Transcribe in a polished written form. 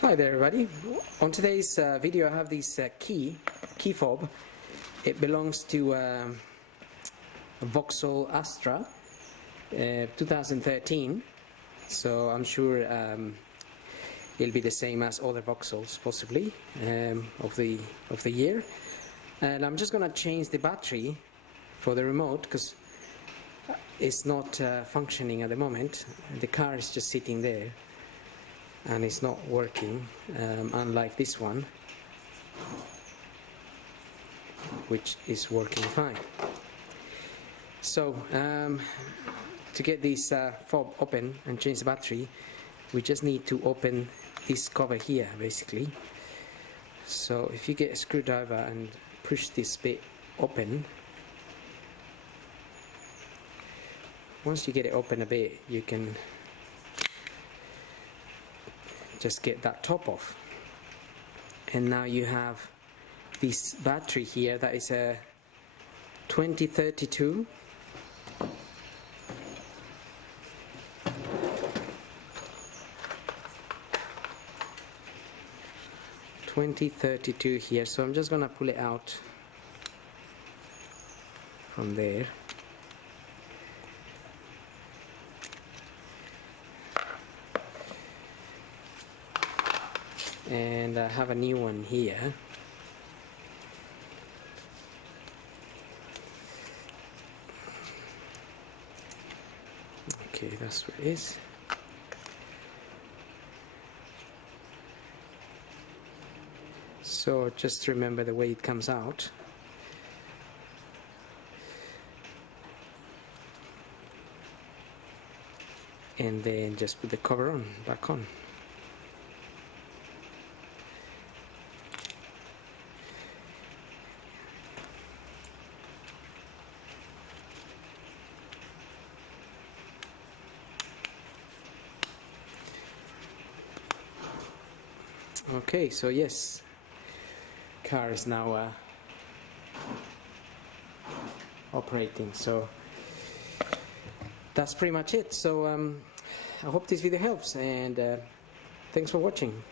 Hi there everybody. On today's video I have this key fob. It belongs to a Vauxhall Astra 2013, so I'm sure it'll be the same as other Vauxhalls possibly of the year. And I'm just gonna change the battery for the remote because it's not functioning at the moment. The car is just sitting there and it's not working, unlike this one, which is working fine. So to get this fob open and change the battery, we just need to open this cover here basically. So if you get a screwdriver and push this bit open, once you get it open a bit, you can just get that top off, and now you have this battery here that is a 2032 here. So I'm just gonna pull it out from there. And I have a new one here. Okay, that's what it is. So just remember the way it comes out. And then just put the cover on, back on. Okay, so yes, car is now operating, so that's pretty much it. So I hope this video helps, and thanks for watching.